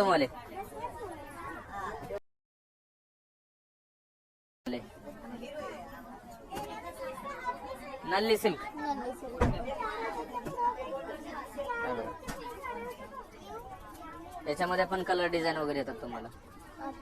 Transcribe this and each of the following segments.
Handloom वाले. नल्ली silk. याच्यामध्ये पण कलर डिझाईन वगैरे येतात तुम्हाला.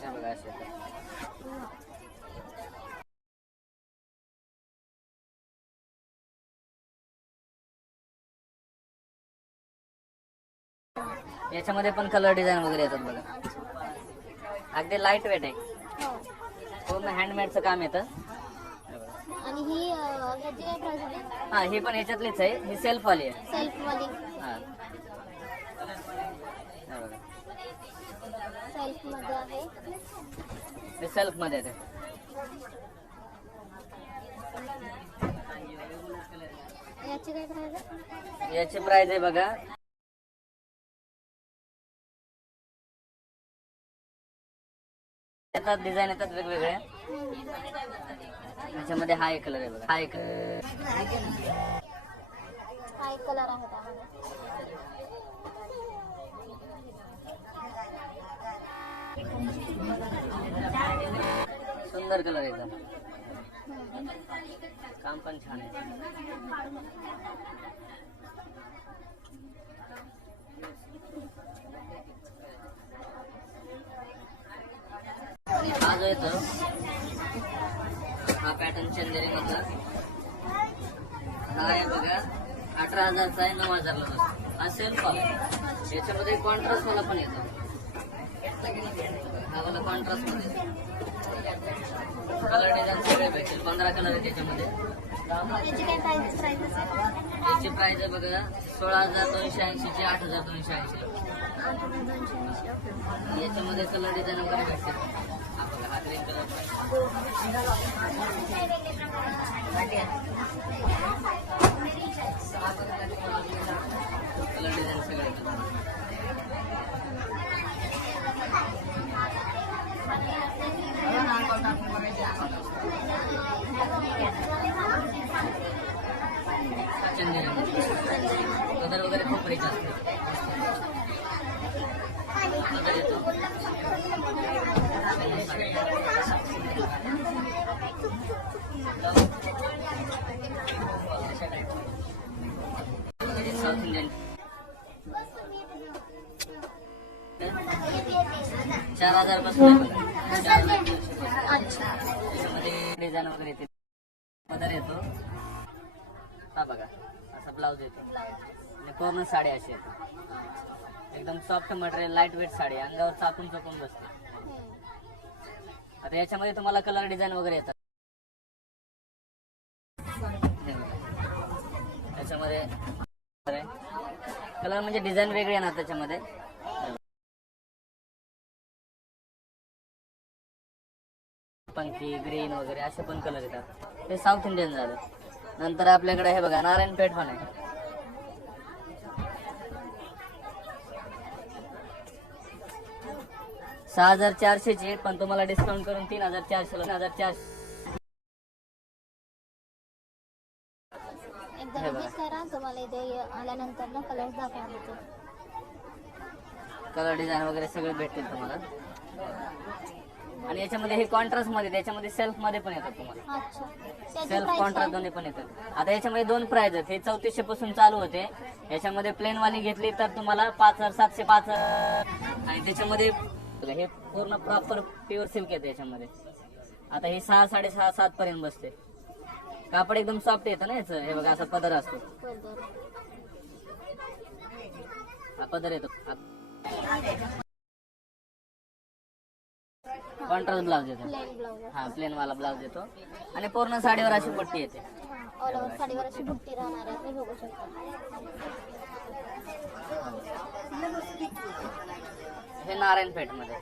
हे बघा असे याच्यामध्ये पण कलर डिझाईन वगैरे येतात बघा. अगदी लाईट वेट आहे. पूर्ण हँडमेडचं काम येतं. आणि ही ह्याची काय प्राइस आहे? हा ही पण ह्याच्यातलीच आहे. ही सेल्फ वाली आहे. सेल्फ वाली. हा सेल्फ मध्ये आहे. हे सेल्फ मध्ये आहे. याची काय प्राइस आहे? याची प्राइस आहे बघा येतात डिझाईन येतात वेगवेगळ्या. याच्यामध्ये हा एक कलर आहे बघा. हा एक कलर आहे त्यामध्ये. सुंदर कलर एकदम. काम पण छान आहे. हा जो येतो हा पॅटर्न चंदेरी मधला हा आहे बघा 18,000चा आहे. 9,000ला बसतो. हा सेल्फ वाला. याच्यामध्ये कॉन्ट्रास्ट वाला पण येतो. हा वाला कॉन्ट्रास्ट मध्ये कलर डिझाईन सगळे भेटेल. 15 कलर आहे त्याच्यामध्ये. याची काय प्राइस असेल? याची प्राइस आहे बघा 16,280 ची 8,280. याच्यामध्ये कलर डिझाईन वगैरे भेटते. हा ग्रीन कलर कलर डिझाईन सगळे कलर वगैरे खूप रिच असते. साऊथ इंडियन 4,000 पासून त्याच्यामध्ये डिझाईन वगैरे येते. पदर येतो. हा बघा असा ब्लाऊज येतो आणि पूर्ण साडी अशी येते. एकदम soft material light weight sari. अंगावर चापून चोपून बसते. आता याच्यामध्ये तुम्हाला कलर डिझाईन वगैरे येतात. त्याच्यामध्ये कलर म्हणजे डिझाईन वेगळे येणार त्याच्यामध्ये. पंखी ग्रीन वगैरे असे पण कलर येतात. हे साऊथ इंडियन झालं. नंतर आपल्याकडे हे बघा नारायणपेठ पण आहे. $6,400 पण तुम्हाला डिस्काउंट करून 3,400. 3,400 एकदा विजिट करा. तुम्हाला इथे आल्यानंतर ना कलर दाखवा देतो. कलर डिझाईन वगैरे सगळे भेटतील तुम्हाला. आणि याच्यामध्ये हे कॉन्ट्रास्ट मध्ये त्याच्यामध्ये सेल्फ मध्ये पण येतात तुम्हाला. अच्छा. सेल्फ कॉन्ट्रास्ट दोन्ही पण येतात. आता याच्यामध्ये दोन प्राइस आहेत. हे 3400 पासून चालू होते. याच्यामध्ये प्लेन वाली घेतली तर तुम्हाला 5,705. आणि त्याच्यामध्ये हे पूर्ण प्रॉपर प्युअर सिल्क येते याच्यामध्ये. आता हे 6, 6.5, 7 पर्यंत बसते. कापड एकदम सॉफ्ट येतं ना याचं. हे बघा असा पदर असतो. हा पदर येतो. कॉन्ट्रास्ट ब्लाउज येतो. हा प्लेन वाला ब्लाउज येतो. आणि पूर्ण साडीवर अशी पट्टी येते. ऑल ओव्हर साडीवर अशी बुट्टी राहणार आहे. हे बघू शकता. हे नारायणपेठ मध्ये.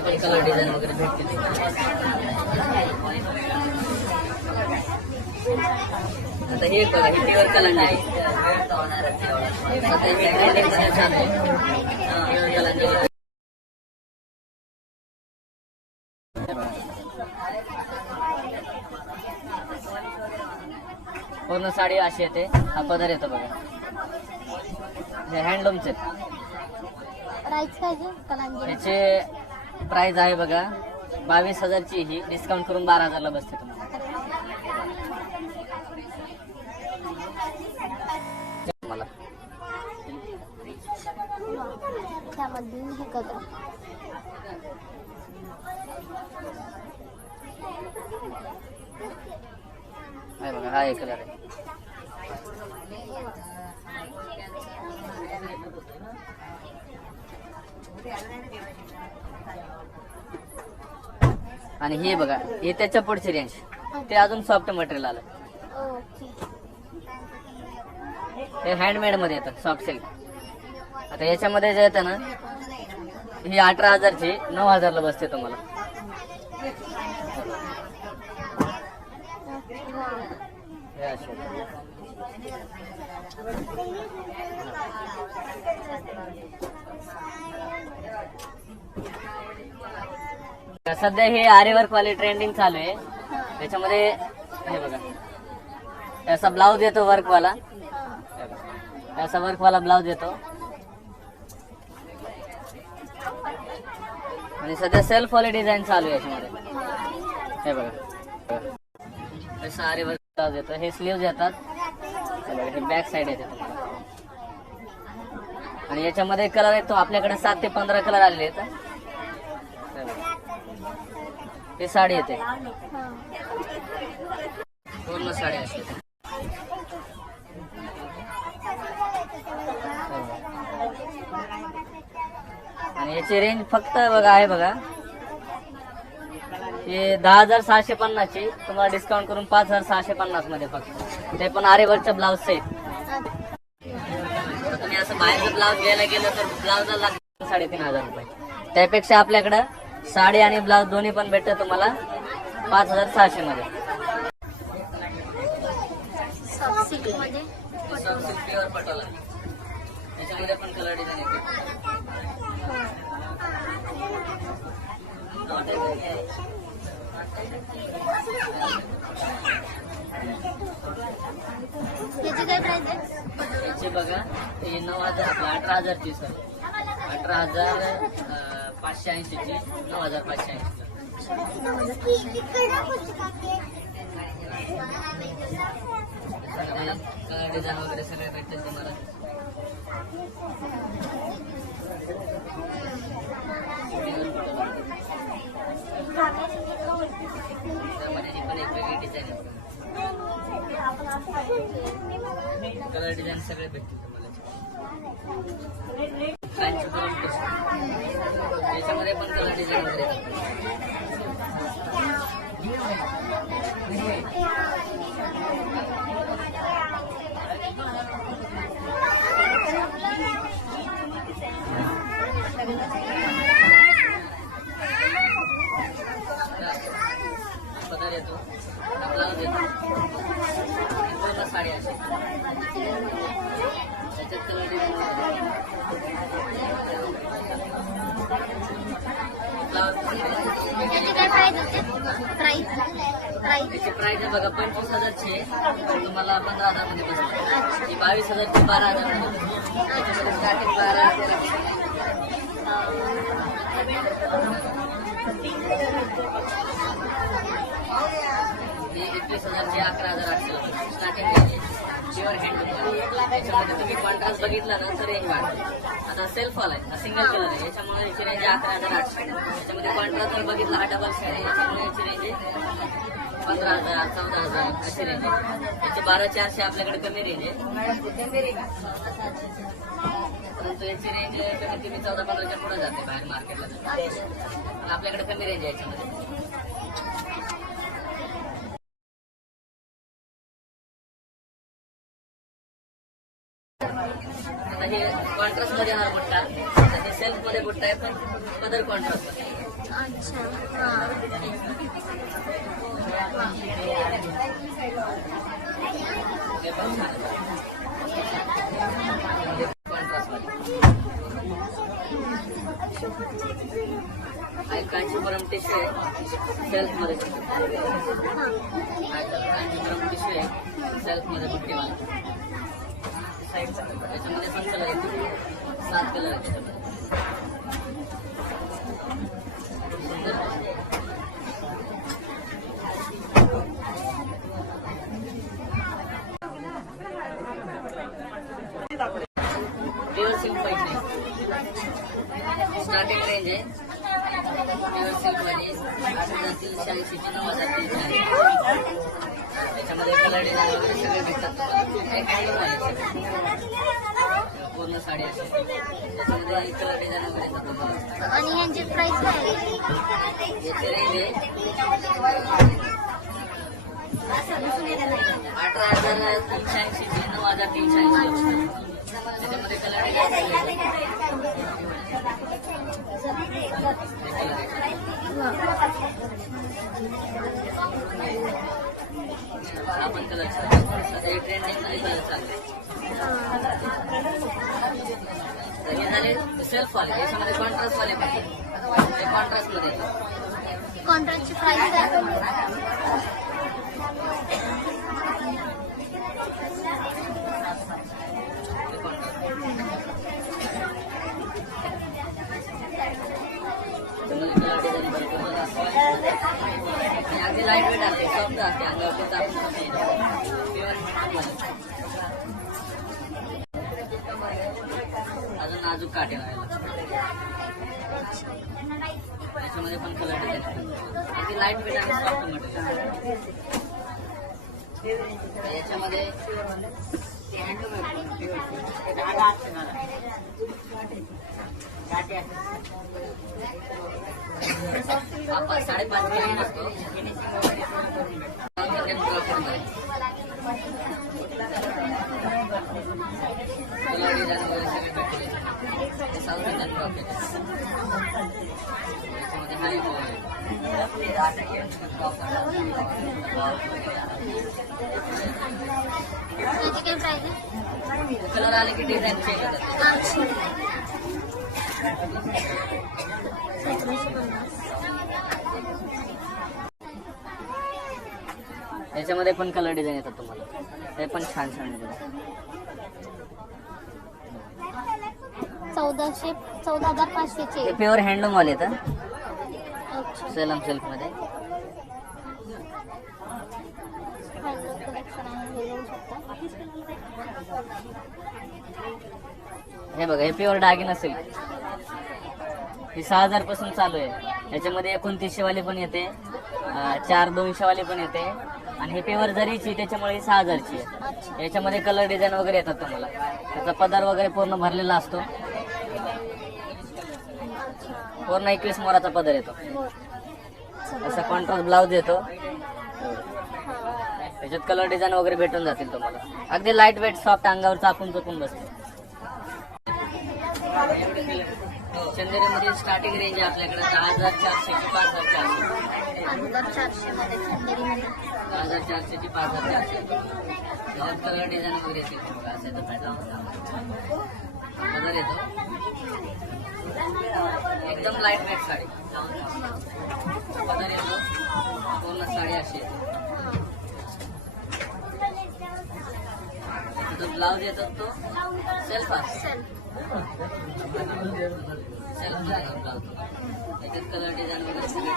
पण कलर डिझाईन वगैरे भेटते. आता हे बघा, हे प्युअर कलंजी आहे. आता हे trending मध्ये चालू आहे. प्युअर कलंजी. पूर्ण साडी अशी येते. हा पदर येतो बघा. हे हँडलूमचे. प्राईस काय आहे कलांजी? याचे प्राइस आहे बघा 22,000ची. ही डिस्काउंट करून 12,000ला बसते तुम्हाला. मला त्यामध्ये हे कलर आहे बघा. हा एक कलर आहे. आणि हे बघा, हे त्याच्या पुढची रेंज. ते अजून सॉफ्ट मटेरियल आलं. ओके. हे हँडमेड मध्ये येतं सॉफ्ट सिल्क. आता याच्यामध्ये जे येतं ना, ही 18,000ची 9,000ला बसते तुम्हाला. हे असे. सध्या हे आरीवर्क वाले ट्रेंडिंग चालू आहे. त्याच्यामध्ये हे बघा, असा ब्लाऊज येतो वर्क वाला. असा वर्क वाला ब्लाऊज येतो. आणि सध्या सेल्फ वाले डिझाईन चालू आहे याच्यामध्ये. हे बघा, असा आरीवर्क ब्लाऊज येतो. हे स्लीव्ज येतात. हे बघा, हे बॅक साइड येते तुम्हाला. आणि याच्यामध्ये कलर येतो आपल्याकडे 7 ते 15 कलर आलेले आहेत. हे साडी येते. पूर्ण साडी अशी येते. आणि याची रेंज फक्त बघा आहे बघा, हे 10,650 ची. तुम्हाला डिस्काउंट करून 5,650 मध्ये फक्त. ते पण आरीवर्कच्या ब्लाउज सहित. तुम्ही असं बाहेरचं ब्लाउज घ्यायला गेलं तर ब्लाउजला लागतं 3,500 रुपये. त्यापेक्षा आपल्याकडं साडी आणि ब्लाउज दोन्ही पण भेटतं तुम्हाला 5,600 मध्ये. सॉफ्ट सिल्क मध्ये प्युअर पटोला. त्याच्यामध्ये पण कलर डिझाईन येते. याची काय प्राइस आहे? याची बघा, हे 9,000 आपलं 18,000ची. सर 18,580 ची. 9,580. कलर डिझाईन वगैरे सगळे भेटते तुम्हाला. त्यामध्ये ही पण एक वेगळी डिझाईन आहे. कलर डिझाईन सगळे भेटतील तुम्हाला. याच्यामध्ये पण कलर डिझाईन वगैरे. पदर येतो, ब्लाउज येतो. पूर्ण साडी अशी. त्याच्यात कलर डिझाईन याची काय प्राइस होते? प्राइस त्याची प्राइस आहे बघा 25,000ची आहे. पण तुम्हाला 15,000 मध्ये बसते. ही 22,000ची 12,000 मध्ये बसते. त्याच्यामध्ये स्टार्टिंग 12,000. ही 21,000ची 11,800 स्टार्टिंग आहे. Pure handloom. याच्यामध्ये तुम्ही कॉन्ट्रास्ट बघितला ना तर रेंज वाढते. आता सेल्फ वाला आहे, सिंगल कलर आहे. याच्यामुळे याची रेंज 11,800. त्याच्यामध्ये कॉन्ट्रास्ट जर बघितला हा डबल शेड आहे. याच्यामुळे याची रेंज आहे 15,000 14,000 अशी रेंज आहे. याची 12,400 आपल्याकडे कमी रेंज आहे. परंतु याची रेंज कमीत कमी 14-15च्या पुढे जाते बाहेर मार्केटला. पण आपल्याकडे कमी रेंज आहे याच्यामध्ये. आता हे कॉन्ट्रास्ट मध्ये हा बुट्टा. हे सेल्फ मध्ये बुट्टा आहे पण पदर कॉन्ट्रास्ट. अच्छा हां हे पण छान कांचीपुरम टिश्यू आहे सेल्फ मध्ये कांचीपुरम टिश्यू आहे सेल्फ मध्ये बुट्टीवाला त्याच्यामध्ये पण कलर येतो 7 कलर आहेत प्युअर सिल्क पैसे स्टार्टिंग रेंज आहे प्युअर सिल्क मध्ये 8,380 ते 9,380 त्याच्यामध्ये कलर डिझाईन वगैरे सगळे भेटतात पूर्ण साडी असेल त्याच्यामध्ये कलर डिझाईन वगैरे येतात तुम्हाला आणि यांची प्राइस काय आहे? याची रेंज आहे 18,380 ते 9,380 त्याच्यामध्ये कलर डिझाईन हा पण कलर सध्या ट्रेंडिंग मध्ये कलर चालले तर हे झाले सेल्फ वाले याच्यामध्ये कॉन्ट्रास्ट वाले पण ते कॉन्ट्रास्ट मध्ये कॉन्ट्रॅक्टची प्राइस काय? अगदी लाईट वेट असते सॉफ्ट असते अंगावरती चापून अजून नाजूक काटे व्हायला त्याच्यामध्ये पण कलर डिझाईन अगदी लाईट वेट आणि सॉफ्ट मटेरियल याच्यामध्ये आपण 5.5 किलो असतो कलर डिझाईन वगैरे सगळे भेटले साऊथ इंडियन क्रॉकेट त्याच्यामध्ये हाय याची काय प्राइस आहे? कलर आले की डिझाईन चेंज होतात याच्यामध्ये पण कलर डिझाईन येतात तुम्हाला ते पण छान छान येतात 14,500 चे ते प्युअर हँडलूम वाले येतात अच्छा सेलम सिल्क मध्ये हँडलूम कलेक्शन आहे हे घेऊ शकता हे बघा हे प्युअर दागिना सिल्क हे 6,000 पासून चालू आहे याच्यामध्ये 2900 वाली पण येते 4,200 वाली पण येते आणि हे प्युअर जरीची त्याच्यामुळे 6,000 ची आहे याच्यामध्ये कलर डिझाईन वगैरे येतात तुम्हाला त्याचा पदर वगैरे पूर्ण भरलेला असतो पूर्ण 21 मोराचा पदर येतो असा कॉन्ट्रास्ट ब्लाउज येतो त्याच्यात कलर डिझाईन वगैरे भेटून जातील तुम्हाला अगदी लाईट वेट सॉफ्ट अंगावर चापून चुकून बसते चंदेरीमध्ये स्टार्टिंग रेंज आहे आपल्याकडे 10,400 ते 5,400 1400 मध्ये चंदेरीमध्ये 10,400 ते 5,400 त्याच्यात कलर डिझाईन वगैरे येते असं येतं पॅटर्न येतो एकदम लाईट वेट साडी पदर येतो पूर्ण साडी अशी येते तो ब्लाउज येतो तो सेल्फ असतो सेल्फ ब्लाउज त्याच्यात कलर डिझाईन वगैरे सगळे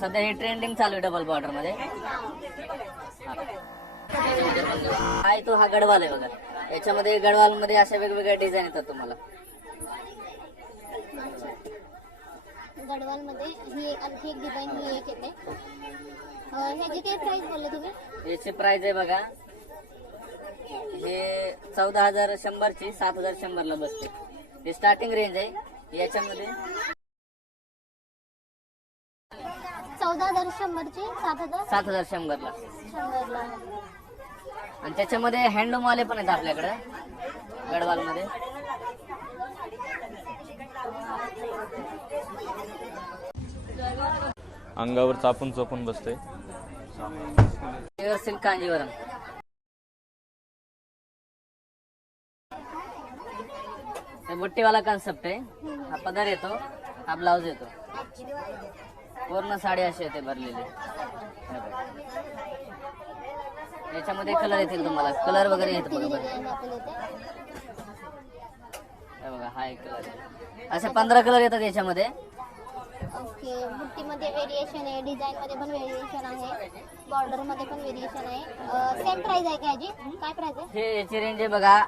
सध्या हे ट्रेंडिंग चालू आहे डबल बॉर्डर मध्ये हा तो हा गडवाल आहे बघा याच्यामध्ये गडवाल मध्ये अशा वेगवेगळ्या डिझाईन येतात तुम्हाला गडवाल मध्ये ही आणखी एक डिझाईन ही एक येते ह्याची काय प्राइस बोलले तुम्ही याची प्राइस आहे बघा हे 14,100 ची 7,100 ला बसते हे स्टार्टिंग रेंज आहे याच्यामध्ये 14,100ची 7,000 7,100ला. 100ला. आणि त्याच्यामध्ये हँडलूम वाले पण आहेत आपल्याकडे गडवाल मध्ये. अंगावर चापून चोपून बसते. Pure silk Kanjeevaram. हे बुट्टीवाला कॉन्सेप्ट आहे. हा पदर येतो, हा ब्लाउज येतो, पूर्ण साडी अशी येते भरलेली. याच्यामध्ये कलर येतील तुम्हाला, कलर वगैरे येतो बरोबर. हे बघा हा एक कलर आहे. असे 15 कलर येतात याच्यामध्ये. ओके. बुट्टीमध्ये व्हेरिएशन आहे, डिझाईन मध्ये पण व्हेरिएशन आहे, बॉर्डर मध्ये पण व्हेरिएशन आहे. सेम प्राइस आहे का याची? काय प्राइस आहे? हे याची रेंज आहे बघा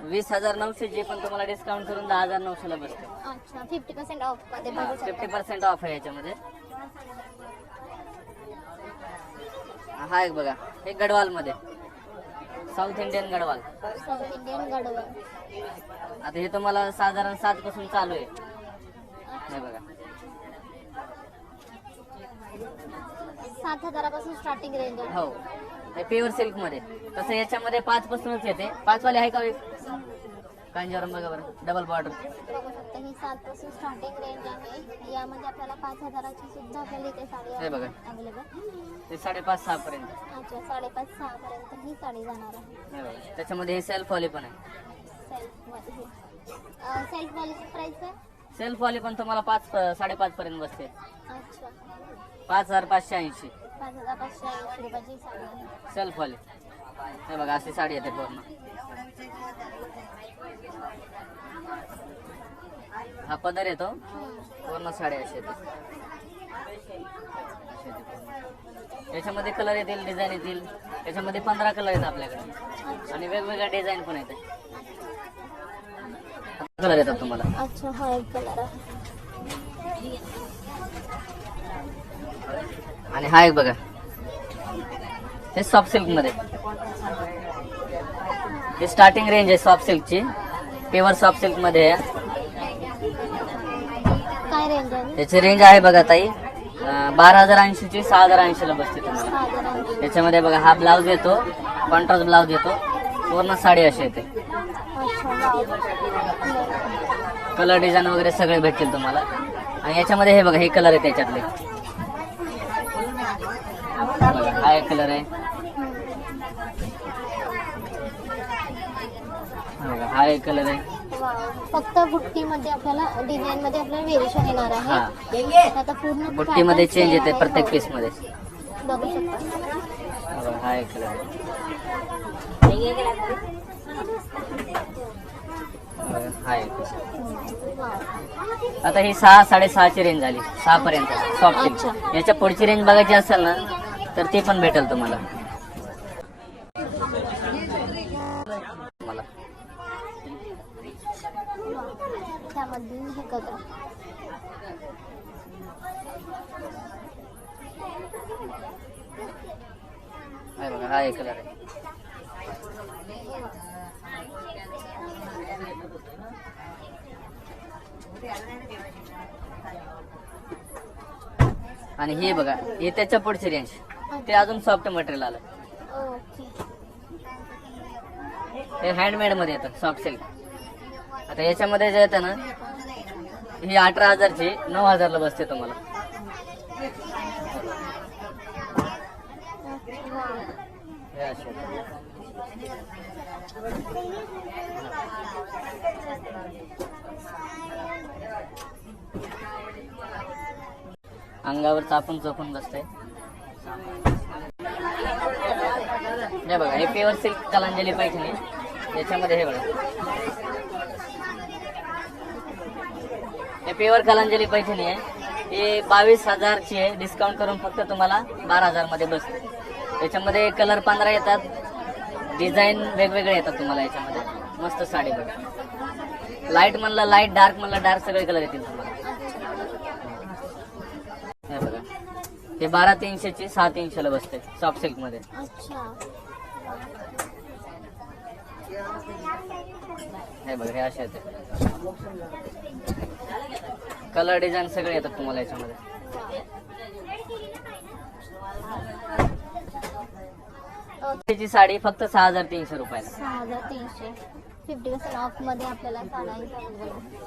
20,900 पण तुम्हाला डिस्काउंट करून 10,900 ला बसते. अच्छा, 50% ऑफ मध्ये बघू शकता. 50% ऑफ आहे याच्यामध्ये. हा एक बघा, हे गडवाल मध्ये, south Indian Gadwal. South Indian Gadwal. आता हे तुम्हाला साधारण 7 पासून चालू आहे. हे बघा 7,000 पासून स्टार्टिंग रेंज आहे. हो, हे प्युअर सिल्क मध्ये. तसं याच्यामध्ये 5 पासूनच येते. 5 वाले आहे का कांजीवरम बघा बरं, डबल बॉर्डर. बघू शकता ही 7 पासून स्टार्टिंग रेंज आहे. यामध्ये आपल्याला 5,000ची सुद्धा आपल्याला इथे साडी हे बघा. अवेलेबल. ते 5.5-6 पर्यंत. अच्छा, 5.5-6 पर्यंत ही साडी जाणार आहे. हे बघा, त्याच्यामध्ये हे सेल्फ वाले पण आहे. सेल्फ मध्ये सेल्फ वालीची प्राइस आहे. सेल्फ वाली पण तुम्हाला 5-5.5 पर्यंत बसते. अच्छा, 5,580 5,580 रुपयाची साडी आहे. सेल्फ वाली. हे बघा अशी साडी येते पूर्ण. हा पदर येतो, पूर्ण साडी अशी येते. याच्यामध्ये कलर येतील, डिझाईन येतील. याच्यामध्ये 15 कलर आहेत आपल्याकडे आणि वेगवेगळ्या डिझाईन पण येते. कलर येतात तुम्हाला. अच्छा, हा एक कलर आहे. आणि हा एक बघा, हे सॉफ्ट सिल्क मध्ये. हे स्टार्टिंग रेंज आहे सॉफ्ट सिल्कची, प्युअर सॉफ्ट सिल्क मध्ये आहे. काय रेंज आहे? त्याची रेंज आहे बघा ताई 12,080 ची 6,080 ला बसते तुम्हाला. 6,000. त्याच्यामध्ये बघा हा ब्लाउज येतो, कॉन्ट्रास्ट ब्लाउज येतो, पूर्ण साडी अशी येते. अच्छा, वाव. कलर डिझाईन वगैरे सगळे भेटतील तुम्हाला. आणि याच्यामध्ये हे बघा, हे कलर आहे त्याच्यातले. बघा, हा एक कलर आहे. बघा, हा एक कलर आहे. वाव. फक्त बुट्टीमध्ये आपल्याला डिझाईन मध्ये आपल्याला व्हेरिएशन येणार आहे. हा, आता पूर्ण बुट्टीमध्ये pattern चेंज येते आहे. प्रत्येक पीस मध्ये. बघू शकता. बघा, हा एक कलर आहे. बघा, हा एक. वाव. आता ही 6-6.5 ची रेंज झाली, 6 पर्यंत सॉफ्ट सिल्क. अच्छा. याच्या पुढची रेंज बघायची असेल ना तर ती पण भेटेल तुम्हाला. त्यामध्ये हे कलर. हा बघा, हा एक कलर आहे. आणि हे बघा, हे त्याच्या पुढची रेंज, ते अजून सॉफ्ट मटेरियल आलं. ओके. हे हँडमेड मध्ये येतं सॉफ्ट सिल्क. आता याच्यामध्ये जे येतं ना, ही 18,000 ची 9,000 ला बसते तुम्हाला. हे असे. अंगावर चापून चोपून बसते. हे बघा, हे प्युअर सिल्क कलांजली पैठणी. याच्यामध्ये हे बघा, हे प्युअर कलांजली पैठणी आहे. हे 22,000 ची आहे, डिस्काउंट करून फक्त तुम्हाला 12,000 मध्ये बसते. याच्यामध्ये कलर 15 येतात, डिझाईन वेगवेगळे येतात तुम्हाला याच्यामध्ये. मस्त साडी बघा, लाईट म्हणलं लाईट, डार्क म्हणलं डार्क, सगळे कलर येतील तुम्हाला. हे बघा, हे 12,300 ची 6,300 ला बसते सॉफ्ट सिल्क मध्ये. अच्छा. हे बघा, हे असे येते. कलर डिझाईन सगळे येतात तुम्हाला याच्यामध्ये. त्याची साडी फक्त 6300 रुपयाला. 6300. 50% ऑफ मध्ये आपल्याला साड्या available आहे.